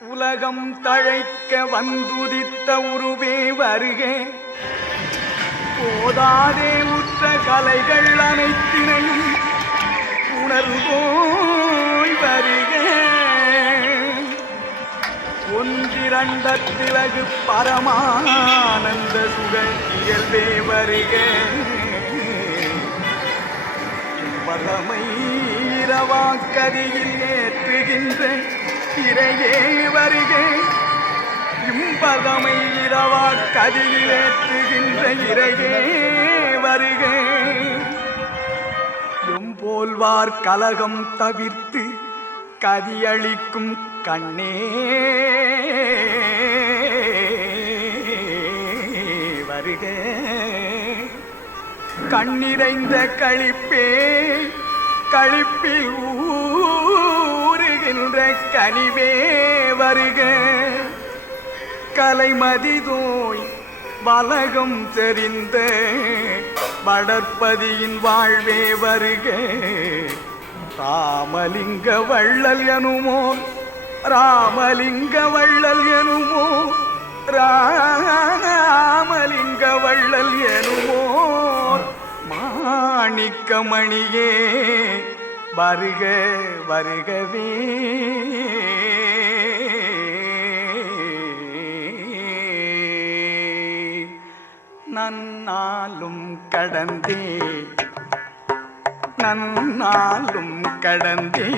உலகம் தழைக்க வந்துதித்த உருவே வருகே. போதாதே உற்ற கலைகள் அனைத்தினையும் உணர்வோய் வருகே. ஒன்றிரண்டத்திலகு பரமானந்த சுக இயல்பே வருகே. பரமை இரவாக்கதியில் ஏற்றுகின்ற இறையே வருகே. இம்பகமை இரவாக்கதியில் ஏற்றுகின்ற இறையே வருகே. எம்போல்வார் கலகம் தவிர்த்து கதியளிக்கும் கண்ணே வருகே. கண்ணிறைந்த களிப்பே களிப்பில் ஊறுகின்ற கனிவே வருக. கலைமதிதோய் வலகம் தெரிந்த வளர்ப்பதியின் வாழ்வே வருக. ராமலிங்க வள்ளல் எனுமோ ராமலிங்க வள்ளல் எனுமோ ராமலிங்க வள்ளல் எனுமோ மாணிக்கமணியே வருக வருகவே. நன்னாலும் கடந்தே நன்னாலும் கடந்தே